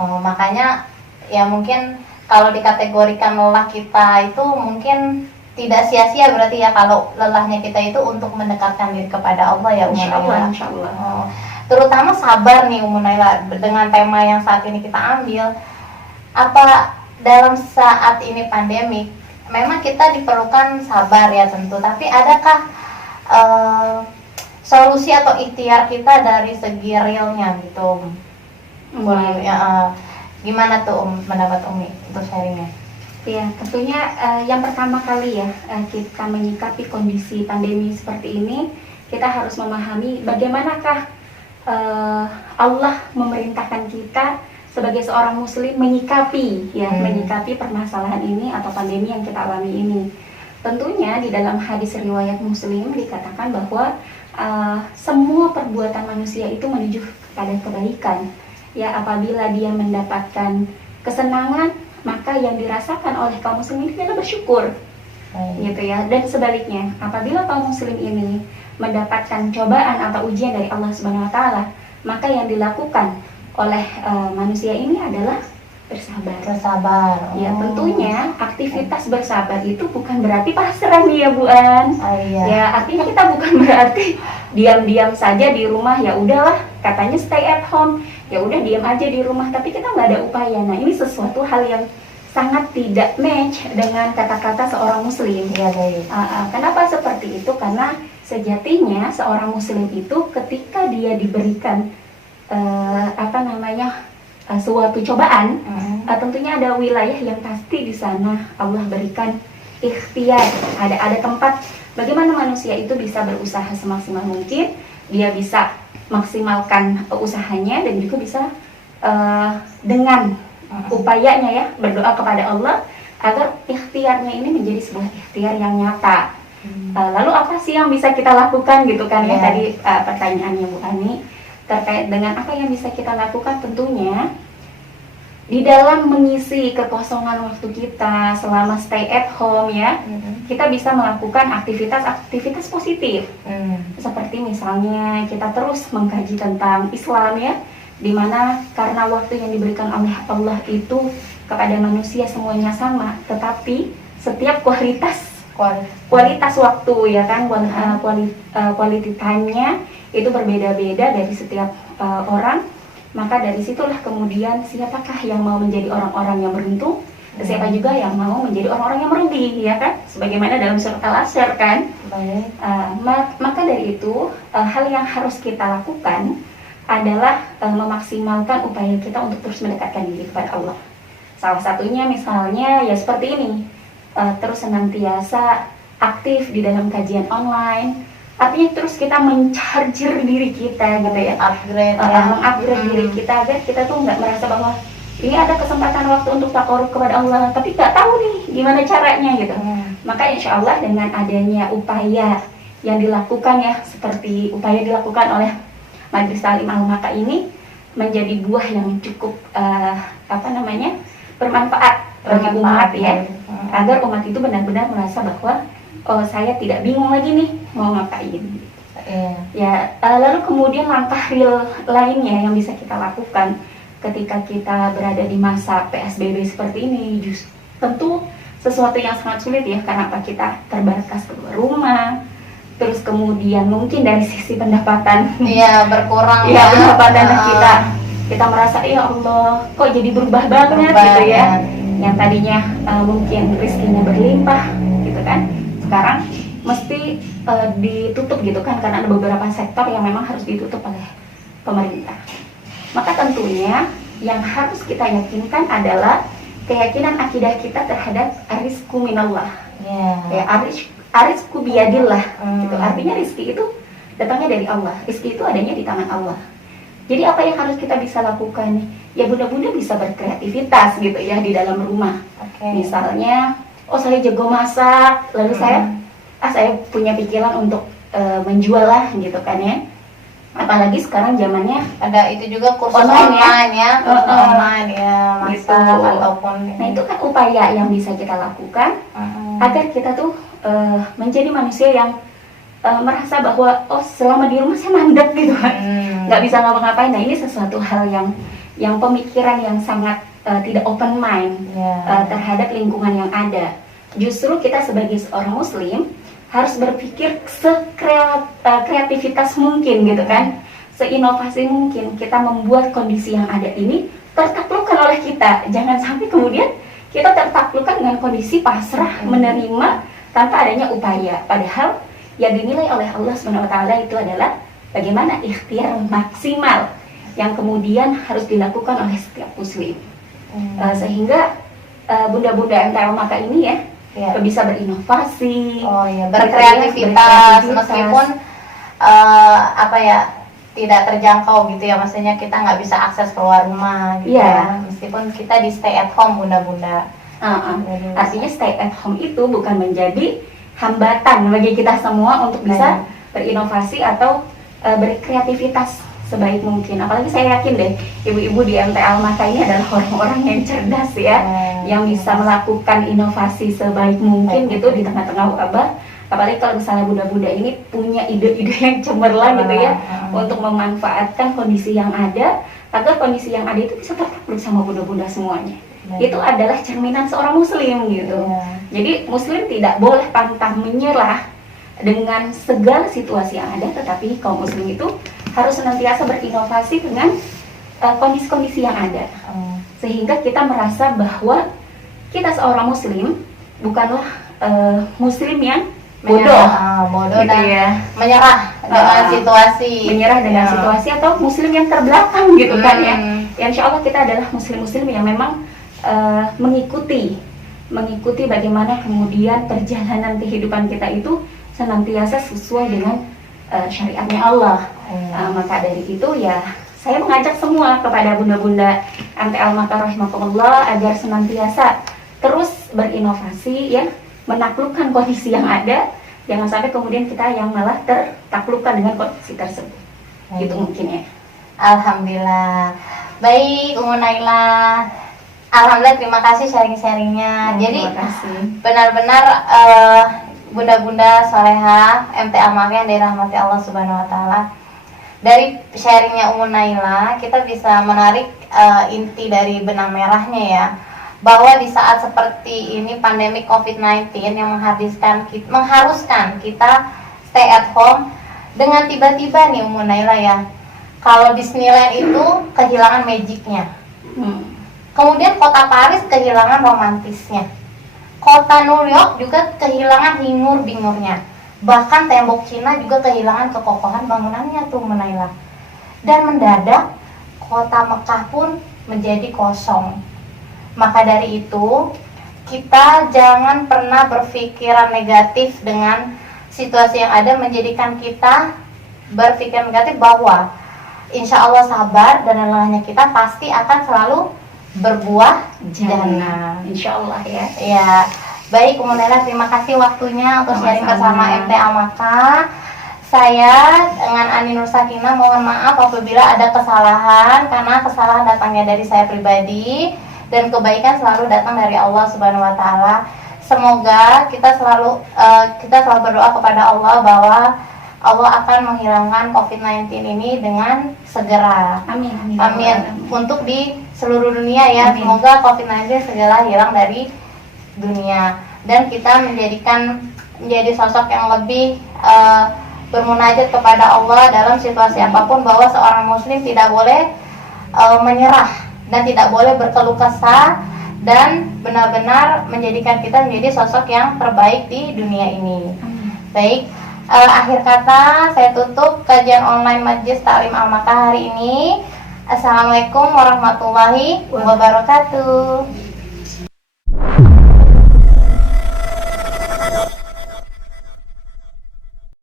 Makanya ya mungkin kalau dikategorikan lelah kita itu mungkin tidak sia-sia berarti ya kalau lelahnya kita itu untuk mendekatkan diri kepada Allah ya Ummu Naila. Insya Allah. Terutama sabar nih Ummu Naila, dengan tema yang saat ini kita ambil. Apa dalam saat ini pandemik memang kita diperlukan sabar ya tentu, tapi adakah solusi atau ikhtiar kita dari segi realnya gitu? Gimana tuh mendapat Umi untuk sharingnya? Ya, tentunya yang pertama kali ya kita menyikapi kondisi pandemi seperti ini, kita harus memahami bagaimanakah Allah memerintahkan kita sebagai seorang muslim menyikapi menyikapi permasalahan ini atau pandemi yang kita alami ini. Tentunya di dalam hadis riwayat Muslim dikatakan bahwa semua perbuatan manusia itu menuju kepada kebaikan. Ya, apabila dia mendapatkan kesenangan, maka yang dirasakan oleh kaum muslimin adalah bersyukur, gitu ya. Dan sebaliknya, apabila kaum muslim ini mendapatkan cobaan atau ujian dari Allah Subhanahu Wa Taala, maka yang dilakukan oleh manusia ini adalah bersabar. Ya, tentunya aktivitas bersabar itu bukan berarti pasrah nih ya Bu An. Ya, artinya kita bukan berarti diam-diam saja di rumah, ya udahlah katanya stay at home, ya udah diam aja di rumah tapi kita nggak ada upaya. Nah, ini sesuatu hal yang sangat tidak match dengan kata-kata seorang muslim. Kenapa seperti itu? Karena sejatinya seorang muslim itu ketika dia diberikan suatu cobaan, tentunya ada wilayah yang pasti di sana Allah berikan ikhtiar, ada tempat bagaimana manusia itu bisa berusaha semaksimal mungkin, dia bisa maksimalkan usahanya dan juga bisa dengan upayanya ya berdoa kepada Allah agar ikhtiarnya ini menjadi sebuah ikhtiar yang nyata. Lalu apa sih yang bisa kita lakukan gitu kan ya tadi pertanyaannya Bu Ani terkait dengan apa yang bisa kita lakukan. Tentunya di dalam mengisi kekosongan waktu kita selama stay at home ya, kita bisa melakukan aktivitas positif. Seperti misalnya kita terus mengkaji tentang Islam ya, dimana karena waktu yang diberikan oleh Allah itu kepada manusia semuanya sama, tetapi setiap kualitas waktu ya kan, quality time-nya itu berbeda-beda dari setiap orang. Maka dari situlah kemudian siapakah yang mau menjadi orang-orang yang beruntung, siapa juga yang mau menjadi orang-orang yang merugi ya kan, sebagaimana dalam surat Al-Asr kan. Maka dari itu hal yang harus kita lakukan adalah memaksimalkan upaya kita untuk terus mendekatkan diri kepada Allah. Salah satunya misalnya ya seperti ini, terus senantiasa aktif di dalam kajian online. Artinya terus kita men-charger diri kita gitu ya, mengupgrade diri kita agar kita tuh nggak merasa bahwa ini ada kesempatan waktu untuk takarub kepada Allah tapi nggak tahu nih gimana caranya gitu. Maka insya Allah dengan adanya upaya yang dilakukan ya, seperti upaya dilakukan oleh Majelis Ta'lim Al-Maka ini menjadi buah yang cukup bermanfaat bagi umat ya, agar umat itu benar-benar merasa bahwa oh saya tidak bingung lagi nih mau ngapain. Lalu kemudian langkah real lainnya yang bisa kita lakukan ketika kita berada di masa PSBB seperti ini, tentu sesuatu yang sangat sulit ya, karena apa, kita terbatas keluar rumah, terus kemudian mungkin dari sisi pendapatan berkurang pendapatan kita merasa ya Allah kok jadi berubah banget gitu ya. Yang tadinya mungkin rezekinya berlimpah gitu kan, sekarang mesti ditutup gitu kan, karena ada beberapa sektor yang memang harus ditutup oleh pemerintah. Maka tentunya yang harus kita yakinkan adalah keyakinan akidah kita terhadap arizku minallah. Arizku biyadillah gitu. Artinya rizki itu datangnya dari Allah, rizki itu adanya di tangan Allah. Jadi apa yang harus kita bisa lakukan? Ya bunda-bunda bisa berkreativitas gitu ya di dalam rumah. Misalnya, oh saya jago masak, lalu saya punya pikiran untuk menjual lah gitu kan ya. Apalagi sekarang zamannya ada itu juga kursus online ya, masak gitu. Ataupun nah itu kan upaya yang bisa kita lakukan agar kita tuh menjadi manusia yang merasa bahwa oh selama di rumah saya mandek gitu kan, nggak bisa ngapa-ngapain. Nah ini sesuatu hal yang pemikiran yang sangat tidak open mind terhadap lingkungan yang ada. Justru kita sebagai seorang muslim harus berpikir sekreativitas mungkin gitu kan, seinovasi mungkin kita membuat kondisi yang ada ini tertaklukkan oleh kita. Jangan sampai kemudian kita tertaklukkan dengan kondisi pasrah menerima tanpa adanya upaya. Padahal yang dinilai oleh Allah SWT itu adalah bagaimana ikhtiar maksimal yang kemudian harus dilakukan oleh setiap muslim. Sehingga bunda-bunda MTL Maka ini ya bisa berinovasi, berkreativitas meskipun tidak terjangkau gitu ya, maksudnya kita nggak bisa akses keluar rumah gitu ya, meskipun kita di stay at home bunda-bunda. Artinya stay at home itu bukan menjadi hambatan bagi kita semua untuk bisa berinovasi atau berkreativitas sebaik mungkin. Apalagi saya yakin deh ibu-ibu di MTL Maka ini adalah orang-orang yang cerdas ya, yang bisa melakukan inovasi sebaik mungkin gitu di tengah-tengah wabah. Apalagi kalau misalnya bunda-bunda ini punya ide-ide yang cemerlang gitu ya, untuk memanfaatkan kondisi yang ada agar kondisi yang ada itu bisa tertakluk sama bunda-bunda semuanya. Itu adalah cerminan seorang muslim gitu. Jadi muslim tidak boleh pantang menyerah dengan segala situasi yang ada, tetapi kaum muslim itu harus senantiasa berinovasi dengan kondisi-kondisi yang ada, sehingga kita merasa bahwa kita seorang muslim bukanlah muslim yang bodoh gitu dan menyerah dengan situasi, atau muslim yang terbelakang gitu kan ya. Insya Allah kita adalah muslim-muslim yang memang mengikuti bagaimana kemudian perjalanan kehidupan kita itu senantiasa sesuai dengan syariatnya Allah. Maka dari itu ya saya mengajak semua kepada bunda-bunda MTL Maka rahimakumullah agar senantiasa terus berinovasi ya, menaklukkan kondisi yang ada. Jangan sampai kemudian kita yang malah tertaklukkan dengan kondisi tersebut. Gitu mungkin ya. Alhamdulillah. Baik Ummu Naila, alhamdulillah, terima kasih sharing-sharingnya. Jadi benar-benar bunda-bunda soleha MTA Maka yang dirahmati Allah Subhanahu Wa Taala. Dari sharingnya Ummu Naila kita bisa menarik inti dari benang merahnya ya, bahwa di saat seperti ini pandemi COVID-19 yang mengharuskan kita stay at home, dengan tiba-tiba nih Ummu Naila ya, kalau Disneyland itu kehilangan magicnya, kemudian kota Paris kehilangan romantisnya, kota New York juga kehilangan hingur-bingurnya, bahkan tembok Cina juga kehilangan kekokohan bangunannya tuh Ummu Naila. Dan mendadak kota Mekah pun menjadi kosong. Maka dari itu kita jangan pernah berpikiran negatif dengan situasi yang ada, menjadikan kita berpikir negatif bahwa insya Allah sabar dan lelahnya kita pasti akan selalu berbuah jannah. Insya Allah ya. Ya, baik Ummu Naila, terima kasih waktunya untuk sharing bersama MTA Maka. Saya dengan Ani Nur Sakinah mohon maaf apabila ada kesalahan, karena kesalahan datangnya dari saya pribadi dan kebaikan selalu datang dari Allah Subhanahu Wa Taala. Semoga kita selalu berdoa kepada Allah bahwa Allah akan menghilangkan COVID-19 ini dengan segera. Amin. Untuk di seluruh dunia ya. Amin. Semoga COVID-19 segera hilang dari dunia dan kita menjadi sosok yang lebih bermunajat kepada Allah dalam situasi apapun, bahwa seorang muslim tidak boleh menyerah dan tidak boleh berkeluh kesah, dan benar-benar menjadikan kita menjadi sosok yang terbaik di dunia ini. Baik, akhir kata saya tutup kajian online Majlis Ta'lim Al Maka hari ini. Assalamualaikum warahmatullahi wabarakatuh.